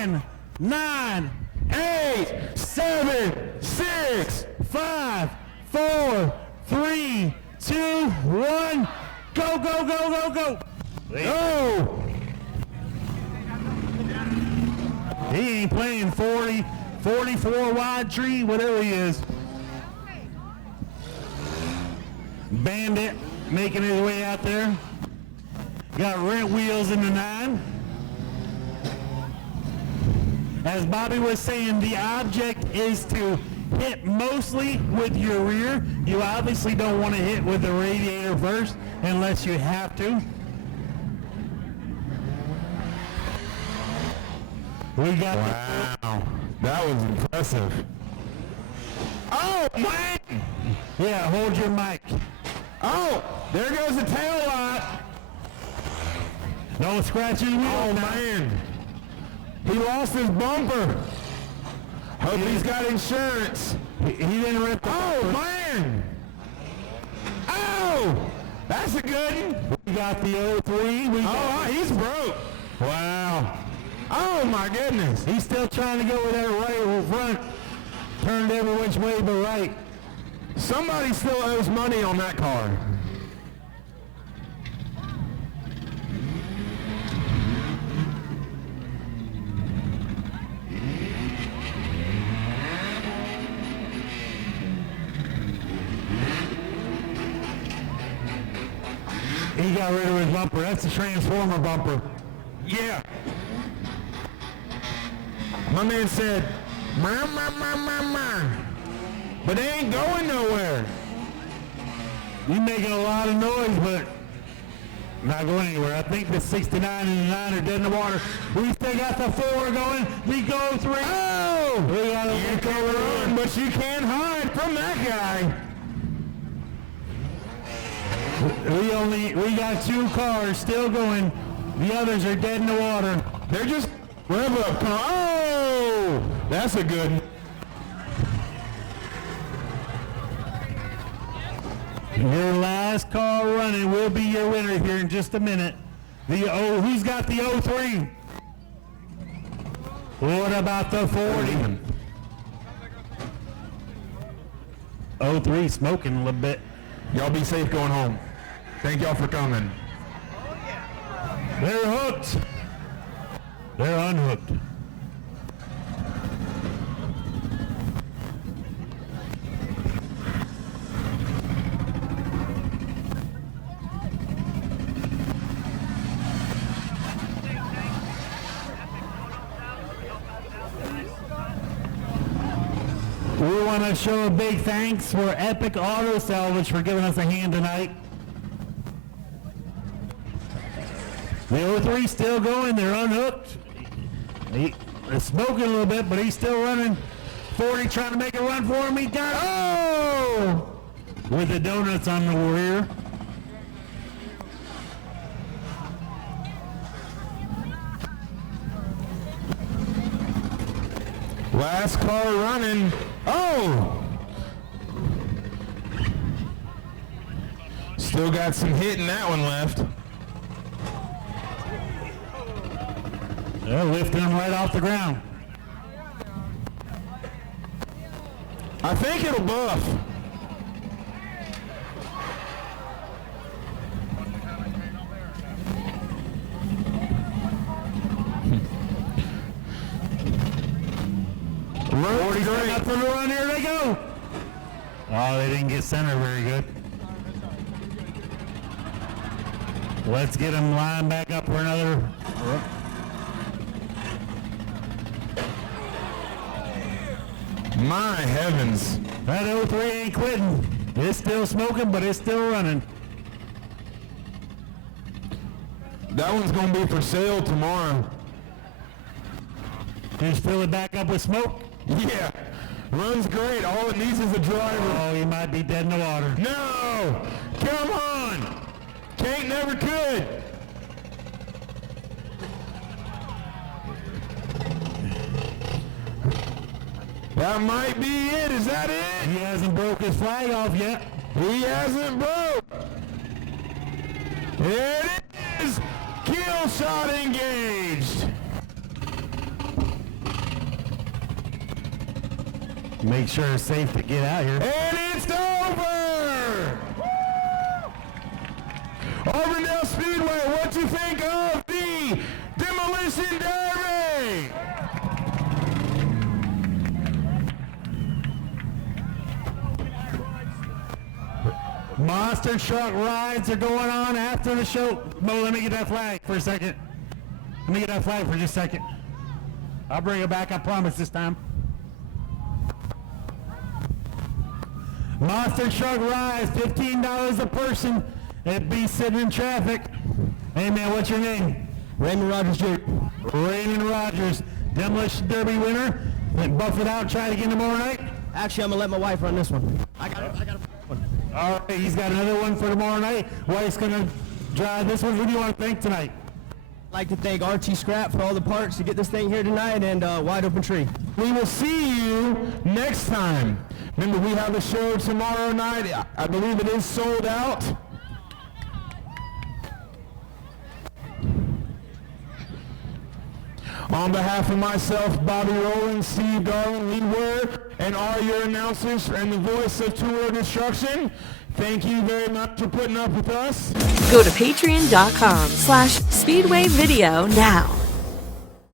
10, 9, 8, 7, 6, 5, 4, 3, 2, 1. Go, go, go, go, go. Go. He ain't playing 40, 44 wide tree, whatever he is. Bandit making his way out there. Got rent wheels in the 9. As Bobby was saying, the object is to hit mostly with your rear. You obviously don't want to hit with the radiator first unless you have to. We got wow, that was impressive. Oh, man! Yeah, hold your mic. Oh, there goes the tail light. Don't scratch his wheel. Oh, man. He lost his bumper. Hope he's got insurance. He didn't rip the bumper. Man. Oh, that's a good one. We got the 03. He's broke. Wow. Oh, my goodness. He's still trying to go with that right front. Turned every which way but right. Somebody still owes money on that car. He got rid of his bumper. That's the Transformer bumper. Yeah. My man said, "Mah, mah, mah, mah, mah." But they ain't going nowhere. You making a lot of noise, but not going anywhere. I think the 69 and the 9 are dead in the water. We still got the 4 going. We go 3. Oh! We got You can run, but you can't hide from that guy. We got 2 cars still going. The others are dead in the water. They're just rev up. Oh! That's a good one. Your last car running will be your winner here in just a minute. Who's got the 03? What about the 40? 03 smoking a little bit. Y'all be safe going home. Thank y'all for coming. They're hooked. They're unhooked. We want to show a big thanks for Epic Auto Salvage for giving us a hand tonight. The 03 still going. They're unhooked. They're smoking a little bit, but he's still running. 40 trying to make a run for him. He got it. Oh! With the donuts on the rear. Last car running. Oh! Still got some hitting that one left. They're lifting him right off the ground. I think it'll buff. Road's great. Up for the run. Here they go. Oh, they didn't get center very good. Let's get them lined back up for another. My heavens. That 03 ain't quitting. It's still smoking, but it's still running. That one's going to be for sale tomorrow. Just fill it back up with smoke. Yeah. Runs great. All it needs is a driver. Oh, he might be dead in the water. No! Come on! Can't never could. That might be it. Is that it? He hasn't broke his flag off yet. He hasn't broke. It is. Kill shot engaged. Make sure it's safe to get out here. And it's over! Auburndale Speedway, what you think of the Demolition Derby? Monster truck rides are going on after the show. Mo, let me get that flag for a second. Let me get that flag for just a second. I'll bring it back, I promise this time. Monster truck rides, $15 a person. It'd be sitting in traffic. Hey man, what's your name? Raymond Rogers Jr. Raymond Rogers, Demolition Derby winner. Then buff it out, try it again tomorrow night. Actually, I'm gonna let my wife run this one. I got a one. All right, he's got another one for tomorrow night. Wife's gonna drive this one. Who do you want to thank tonight? I'd like to thank RT Scrap for all the parts to get this thing here tonight, and Wide Open Tree. We will see you next time. Remember, we have a show tomorrow night. I believe it is sold out. On behalf of myself, Bobby Rowland, Steve Garland, Lee Ware, and all your announcers and the voice of Tour Destruction, thank you very much for putting up with us. Go to patreon.com/Speedway Video now.